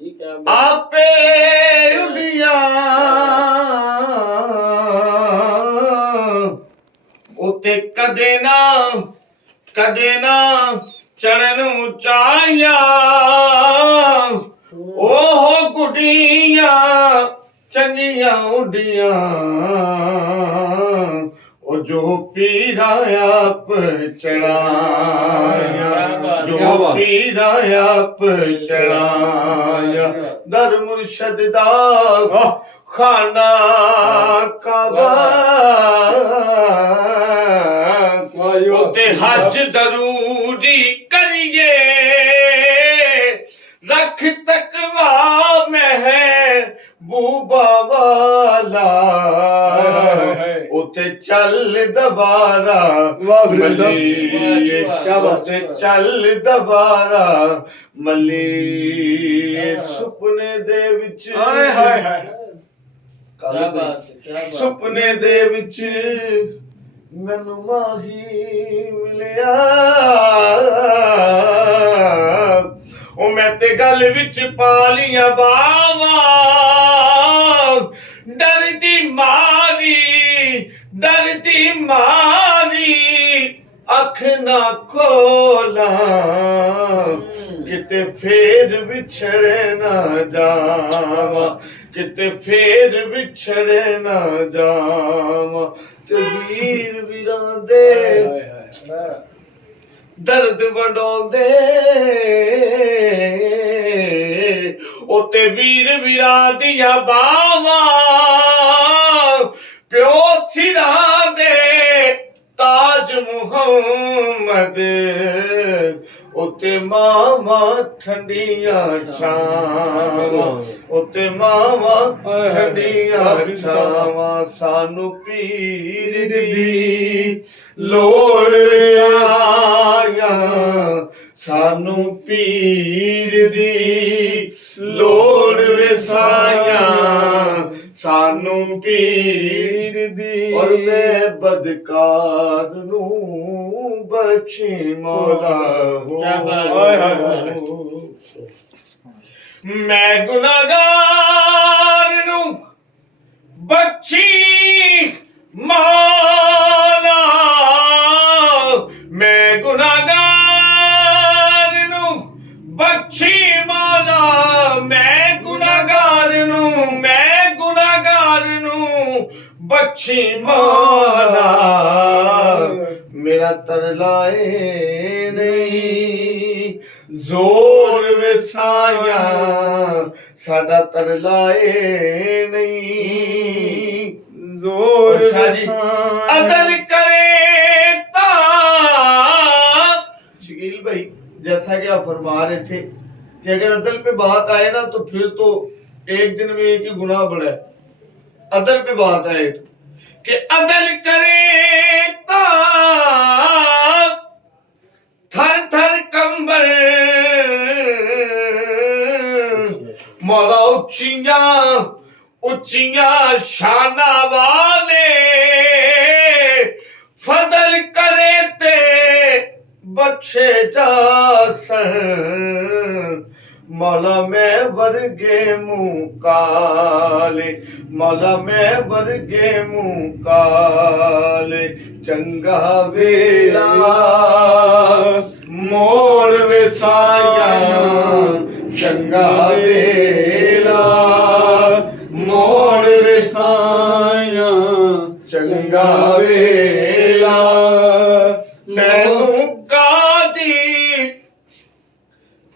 आपे उड़िया उते कदे ना चढ़न उचाइया ओह गुडिया चंगिया उड़िया ओ जो पीरा आप चढ़ाया जो पीरा आप चढ़ाया दर मुर्शद दा खाना काबा उते हज जरूरी करिए रख तकवा महबूबा वाला उते चल दबारा उते चल दबारा मली सुपने दे विच सुपने दे विच मैनू माही मिलिया ओ मैं ते गल विच पालियां बावा डरदी मारी अख ना खोला किते फिर बिछड़े ना जावा किते फिर बिछड़े ना जावा ते वीर वीरां दे दर्द वंडोंदे ओते वीर वीरां दियां बावां प्यो सिरां दे ताज मुहम्मद उते मामा ठंडिया छावा उते मामा ठंडिया छावा सानू पीर दी लोड़ आया सानू पीर दी लोड़ वसाया सानू पीर दी और मैं बदकार नू बख्शी मौला मैं गुनाहगार नू बख्शी मौला मैं गुनाहगार नू बख्शी मौला मैं गुनाहगार नू बख्शी मौला मेरा तरलाए नहीं जोर वसाया साडा तरलाए नहीं जोर अदल करे ता शकील भाई जैसा कि आप फरमा रहे थे कि अगर अदल पे बात आए ना तो फिर तो एक दिन में एक ही गुनाह बढ़ा है अदल पे बात आए तो कि अदल करे ता थर थर कंबल मौला उच्चियां शाना वाले फदल करे ते बख्शे जा मौला मैं वर्गे मुकाले मौला मैं वर्गे मुकाले चंगा वेला मोड़ वसाया चंगा वेला मोड़ वसाया चंगा वेला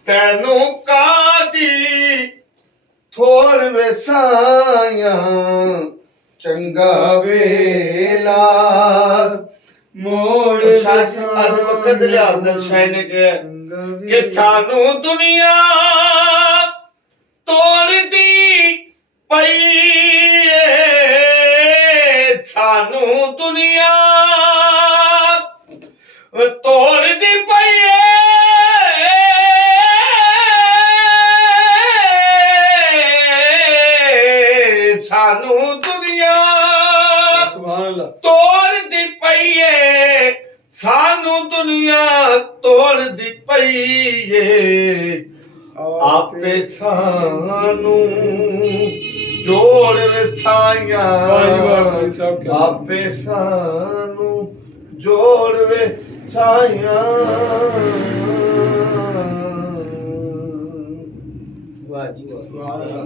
तैनू कादी थोर वसाया चंगा वेला मोड़ वसाया वक्त लिहाज शाह ने कहा कि सानू दुनिया तोड़ दी पई सानू दुनिया तोड़ दी पई सानू दुनिया तोड़ दी पई सानू दुनिया तोड़ दी पई ਆਪੇ ਸਾਨੂੰ ਜੋੜ ਵਿਛਾਈਆਂ ਆਪੇ ਸਾਨੂੰ ਜੋੜ ਵਿਛਾਈਆਂ ਵਾਹ ਜੀ ਵਾਹ।